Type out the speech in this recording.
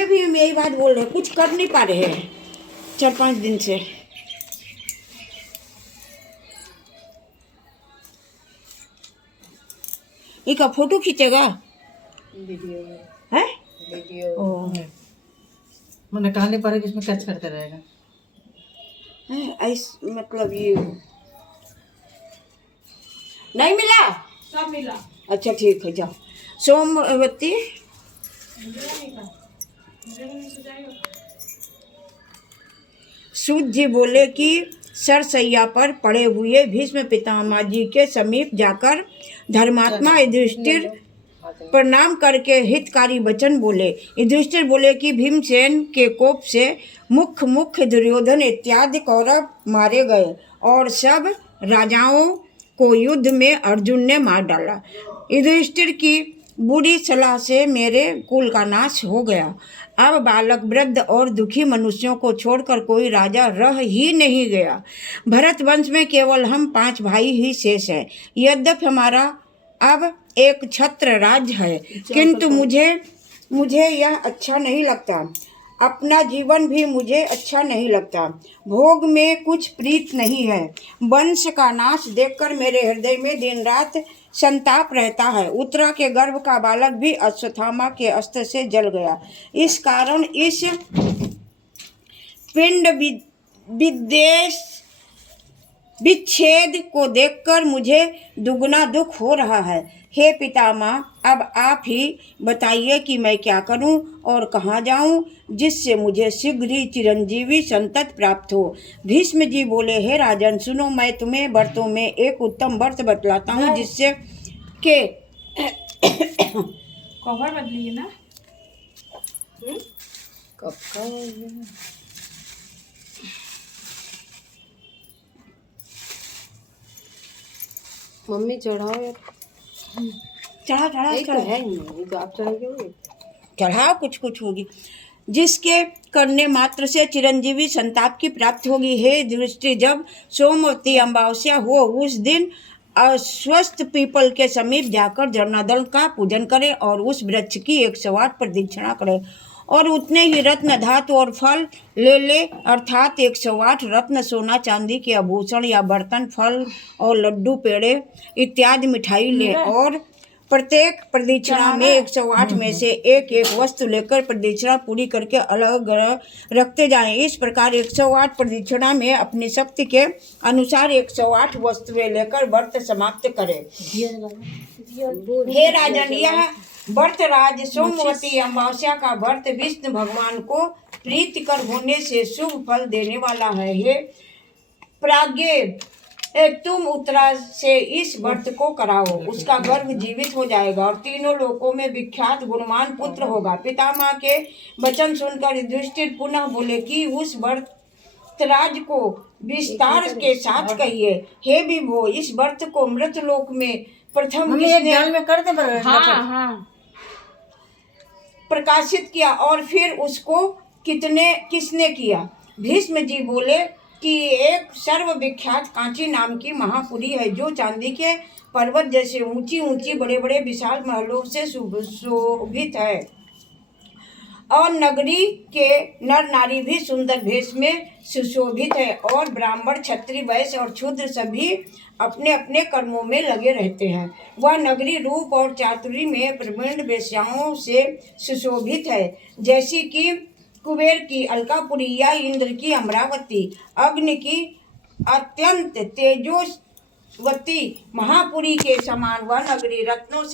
में भी हम यही बात बोल रहे हैं, कुछ कर नहीं पा रहे हैं 4-5 दिन से। एक फोटो खींचेगा वीडियो है वीडियो मैंने कहानी पढ़े इसमें कैच करते रहेगा ऐसे मतलब ये नहीं मिला, सब मिला। अच्छा ठीक है जाओ। सोमवती सूत जी बोले कि सरसैया पर पड़े हुए भीष्म पितामह जी के समीप जाकर धर्मात्मा युधिष्ठिर प्रणाम करके हितकारी वचन बोले। युधिष्ठिर बोले कि भीमसेन के कोप से मुख्य दुर्योधन इत्यादि कौरव मारे गए और सब राजाओं को युद्ध में अर्जुन ने मार डाला। युधिष्ठिर की बुरी सलाह से मेरे कुल का नाश हो गया। अब बालक, वृद्ध और दुखी मनुष्यों को छोड़कर कोई राजा रह ही नहीं गया। भरत वंश में केवल हम 5 भाई ही शेष हैं। यद्यपि हमारा अब एक छत्र राज्य है, किंतु मुझे यह अच्छा नहीं लगता। अपना जीवन भी मुझे अच्छा नहीं लगता। भोग में कुछ प्रीत नहीं है। वंश का नाश देखकर मेरे हृदय में दिन रात संताप रहता है। उत्तरा के गर्भ का बालक भी अश्वत्थामा के अस्त्र से जल गया। इस कारण इस पिंड विच्छेद को देखकर मुझे दुगना दुख हो रहा है। हे पितामह, अब आप ही बताइए कि मैं क्या करूं और कहाँ जाऊं, जिससे मुझे शीघ्र ही चिरंजीवी संतति प्राप्त हो। भीष्म जी बोले, हे राजन, सुनो, मैं तुम्हें व्रतों में एक उत्तम व्रत बतलाता हूँ, जिससे के कवर बदलिए ना। कब का मम्मी चढ़ाओ यार। चढ़ा है नहीं तो आप चढ़ाओगे। चढ़ाओ, कुछ होगी, जिसके करने मात्र से चिरंजीवी संताप की प्राप्ति होगी। हे दृष्टि, जब सोमवती अमावस्या हो उस दिन अस्वस्थ पीपल के समीप जाकर जर्नादल का पूजन करें और उस वृक्ष की 108 प्रदक्षिणा करें और उतने ही रत्न, धातु और फल ले अर्थात 108 रत्न, सोना चांदी के आभूषण या बर्तन, फल और लड्डू, पेड़े इत्यादि मिठाई ले और प्रत्येक प्रदक्षिणा में 108 में से एक वस्तु लेकर प्रदक्षिणा पूरी करके अलग रखते जाएं। इस प्रकार 108 प्रदक्षिणा में अपनी शक्ति के अनुसार 108 वस्तुएं लेकर व्रत समाप्त करें। हे राजन, यह व्रत राज सोमवती अमावस्या का व्रत विष्णु भगवान को प्रीतिकर होने से शुभ फल देने वाला है। हे प्राज्ञ, तुम उत्तरा से इस व्रत को कराओ, उसका गर्भ जीवित हो जाएगा और तीनों लोकों में विख्यात गुणवान पुत्र होगा। पितामह के वचन सुनकर युधिष्ठिर पुनः बोले कि उस व्रतराज को विस्तार के साथ कहिए। हे विभो, इस व्रत को मृत लोक में प्रथम प्रकाशित किया और फिर उसको किसने किया? भीष्म जी बोले कि एक सर्वविख्यात कांची नाम की महापुरी है, जो चांदी के पर्वत जैसे ऊंची बड़े विशाल महलों से सुशोभित है और नगरी के नर नारी भी सुंदर भेष में सुशोभित है और ब्राह्मण, क्षत्रिय, वैश्य और शूद्र सभी अपने अपने कर्मों में लगे रहते हैं। वह नगरी रूप और चातुरी में प्रवीण वेश्याओं से सुशोभित है, जैसी कि कुबेर की अलकापुरी या इंद्र की अमरावती, अग्नि की अत्यंत तेजोवती महापुरी के समान वह नगरी रत्नों से